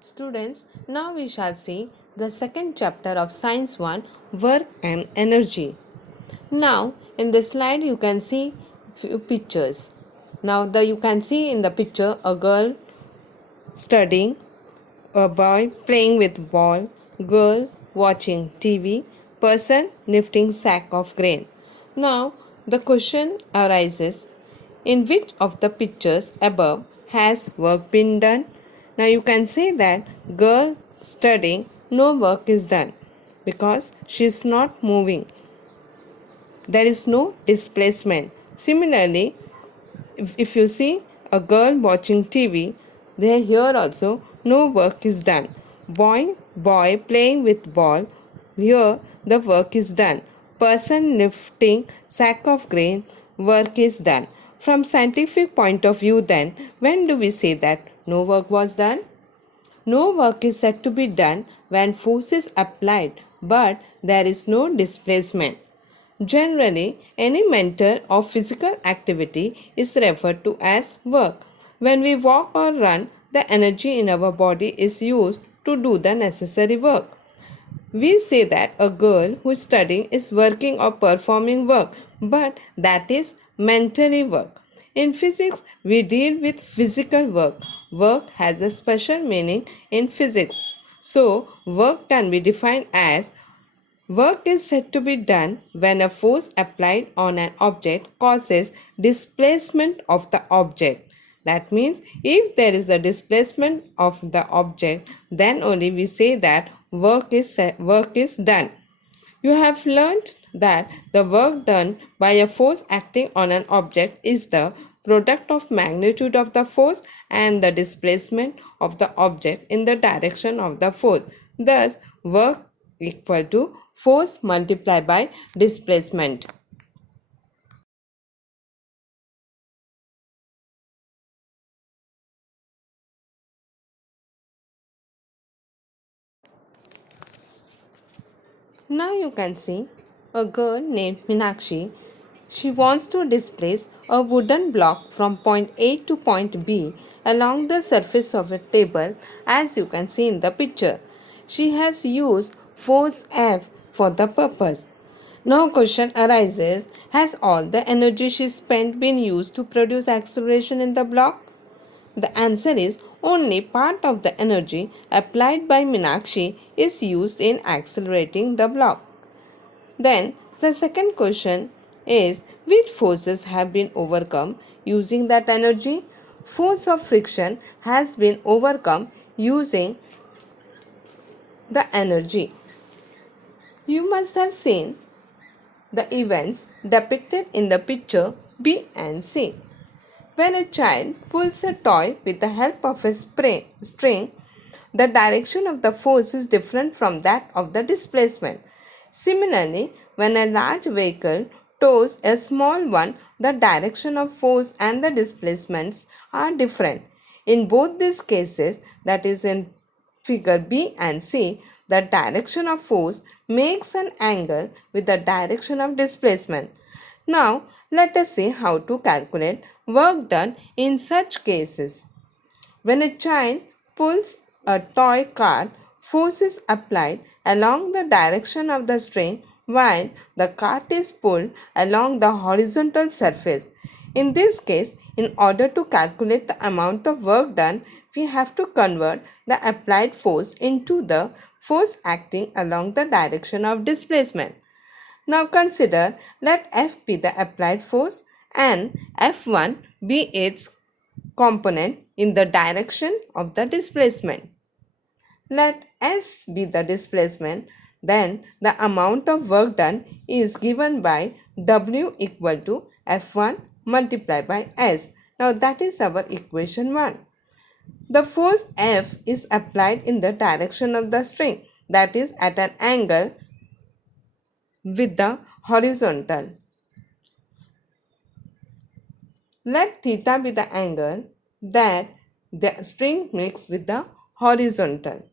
Students, now we shall see the second chapter of Science 1, Work and Energy. Now, in this slide you can see few pictures. Now you can see in the picture a girl studying, a boy playing with ball, girl watching TV, person lifting sack of grain. Now the question arises, in which of the pictures above has work been done? Now you can say that girl studying, no work is done because she is not moving. There is no displacement. Similarly, if you see a girl watching TV, there here also no work is done. Boy playing with ball, here the work is done. Person lifting sack of grain, work is done. From scientific point of view then, when do we say that no work was done? No work is said to be done when force is applied, but there is no displacement. Generally, any mental or physical activity is referred to as work. When we walk or run, the energy in our body is used to do the necessary work. We say that a girl who is studying is working or performing work, but that is mentally work. In physics, we deal with physical work. Work has a special meaning in physics. So, work can be defined as work is said to be done when a force applied on an object causes displacement of the object. That means if there is a displacement of the object, then only we say that work is done. You have learned that the work done by a force acting on an object is the product of magnitude of the force and the displacement of the object in the direction of the force. Thus, work equal to force multiplied by displacement. Now you can see a girl named Minakshi. She wants to displace a wooden block from point A to point B along the surface of a table, as you can see in the picture. She has used force F for the purpose. Now question arises, has all the energy she spent been used to produce acceleration in the block? The answer is only part of the energy applied by Meenakshi is used in accelerating the block. Then the second question is, which forces have been overcome using that energy? Force of friction has been overcome using the energy. You must have seen the events depicted in the picture B and C. When a child pulls a toy with the help of a string, the direction of the force is different from that of the displacement. Similarly, when a large vehicle tows a small one, the direction of force and the displacements are different. In both these cases, that is in figure B and C, the direction of force makes an angle with the direction of displacement. Now, let us see how to calculate work done in such cases. When a child pulls a toy cart, force is applied along the direction of the string while the cart is pulled along the horizontal surface. In this case, in order to calculate the amount of work done, we have to convert the applied force into the force acting along the direction of displacement. Now consider, let F be the applied force and F1 be its component in the direction of the displacement. Let S be the displacement, then the amount of work done is given by W equal to F1 multiplied by S. Now that is our equation 1. The force F is applied in the direction of the string, that is at an angle with the horizontal. Let theta be the angle that the string makes with the horizontal.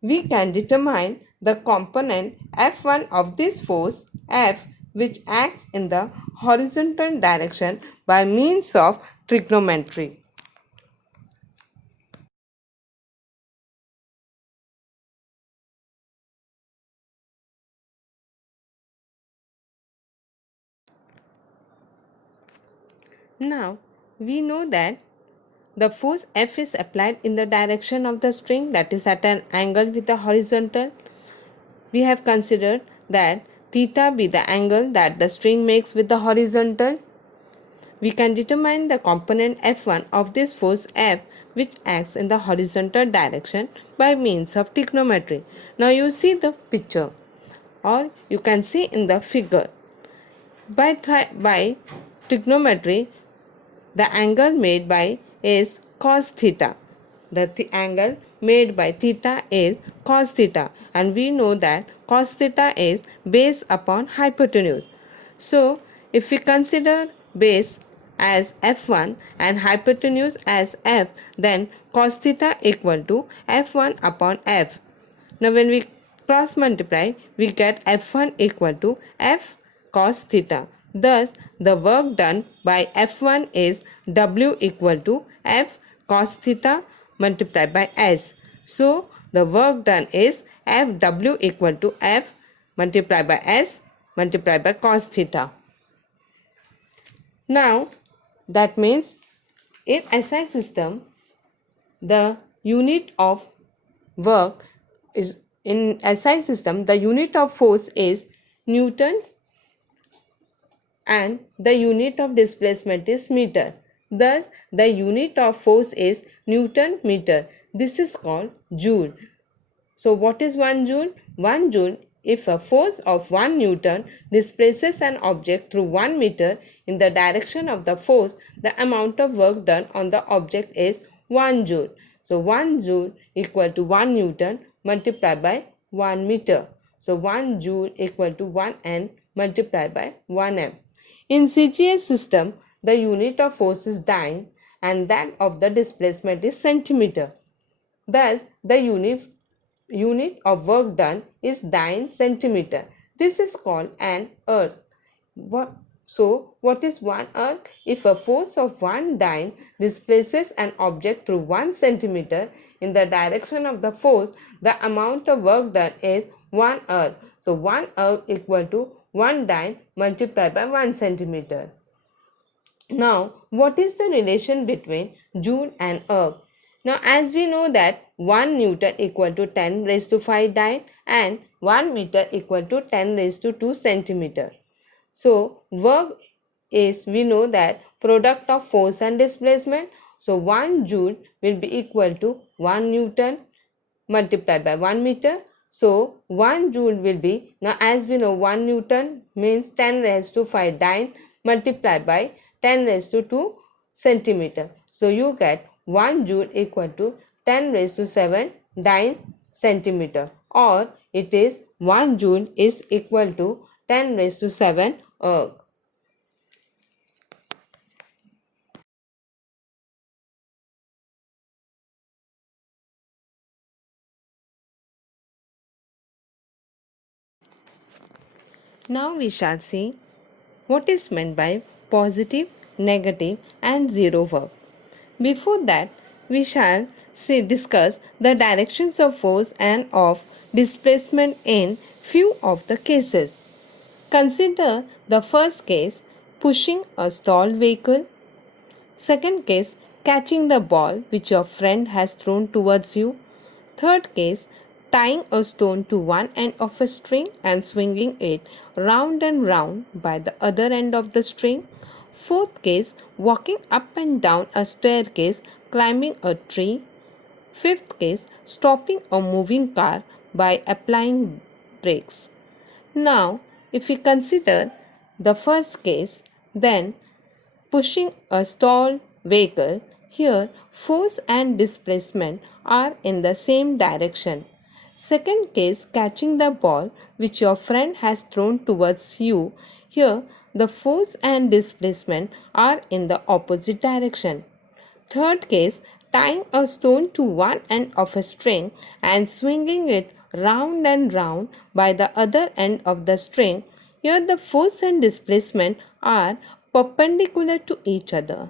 We can determine the component F1 of this force F, which acts in the horizontal direction by means of trigonometry. Now, we know that the force F is applied in the direction of the string, that is at an angle with the horizontal. We have considered that theta be the angle that the string makes with the horizontal. We can determine the component F1 of this force F, which acts in the horizontal direction, by means of trigonometry. Now you see the picture, or you can see in the figure. By trigonometry, the angle made by is cos theta. The angle made by theta is cos theta, and we know that cos theta is base upon hypotenuse. So, if we consider base as f1 and hypotenuse as f, then cos theta equal to f1 upon f. Now, when we cross multiply, we get f1 equal to f cos theta. Thus, the work done by f1 is w equal to f cos theta multiplied by s. So, the work done is fw equal to f multiplied by s multiplied by cos theta. Now, that means in SI system, the unit of work is in SI system, the unit of force is Newton and the unit of displacement is meter. Thus, the unit of force is Newton meter. This is called joule. So, what is 1 joule? 1 joule, if a force of 1 Newton displaces an object through 1 meter in the direction of the force, the amount of work done on the object is 1 joule. So, 1 joule equal to 1 Newton multiplied by 1 meter. So, 1 joule equal to 1 N multiplied by 1 M. In CGS system, the unit of force is dyne and that of the displacement is centimeter. Thus, the unit of work done is dyne centimeter. This is called an earth. What is 1 earth? If a force of 1 dyne displaces an object through 1 centimeter in the direction of the force, the amount of work done is 1 earth. So, 1 earth equal to 1 dyne multiplied by 1 centimeter. Now, what is the relation between joule and erg? Now, as we know that 1 Newton equal to 10 raised to 5 dyne and 1 meter equal to 10 raised to 2 centimeter. So, work is, we know that product of force and displacement. So, 1 joule will be equal to 1 Newton multiplied by 1 meter. So, 1 joule will be, now as we know 1 Newton means 10 raised to 5 dyne multiplied by 10 raised to 2 centimeter. So, you get 1 joule equal to 10 raised to 7 dyne centimeter, or it is 1 joule is equal to 10 raised to 7 erg. Now we shall see what is meant by positive, negative and zero work. Before that, we shall discuss the directions of force and of displacement in few of the cases. Consider the first case, pushing a stalled vehicle. Second case, catching the ball which your friend has thrown towards you. Third case, tying a stone to one end of a string and swinging it round and round by the other end of the string. Fourth case, walking up and down a staircase, climbing a tree. Fifth case, stopping a moving car by applying brakes. Now, if we consider the first case, then pushing a stalled vehicle, here force and displacement are in the same direction. Second case, catching the ball which your friend has thrown towards you, here the force and displacement are in the opposite direction. Third case, tying a stone to one end of a string and swinging it round and round by the other end of the string. Here the force and displacement are perpendicular to each other.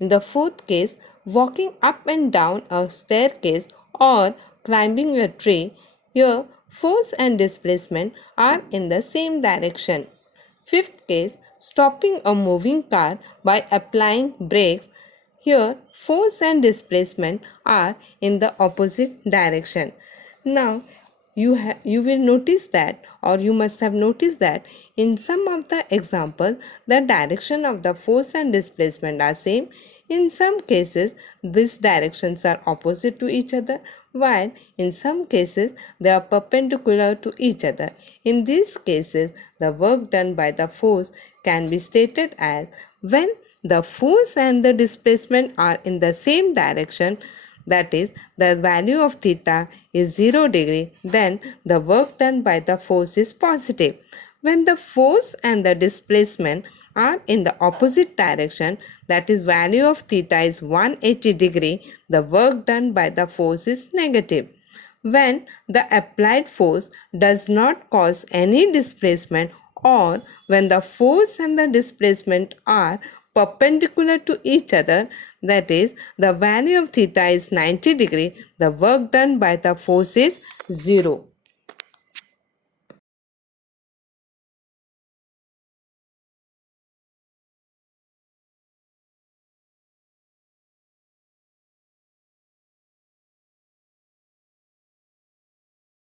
In the fourth case, walking up and down a staircase or climbing a tree. Here force and displacement are in the same direction. Fifth case, stopping a moving car by applying brakes. Here, force and displacement are in the opposite direction. Now, you will notice that, or you must have noticed that in some of the examples the direction of the force and displacement are same. In some cases these directions are opposite to each other, while in some cases they are perpendicular to each other. In these cases the work done by the force can be stated as, when the force and the displacement are in the same direction, that is, the value of theta is 0 degree, then the work done by the force is positive. When the force and the displacement are in the opposite direction, that is, value of theta is 180 degree, the work done by the force is negative. When the applied force does not cause any displacement, or when the force and the displacement are perpendicular to each other, that is, the value of theta is 90 degree, the work done by the force is 0.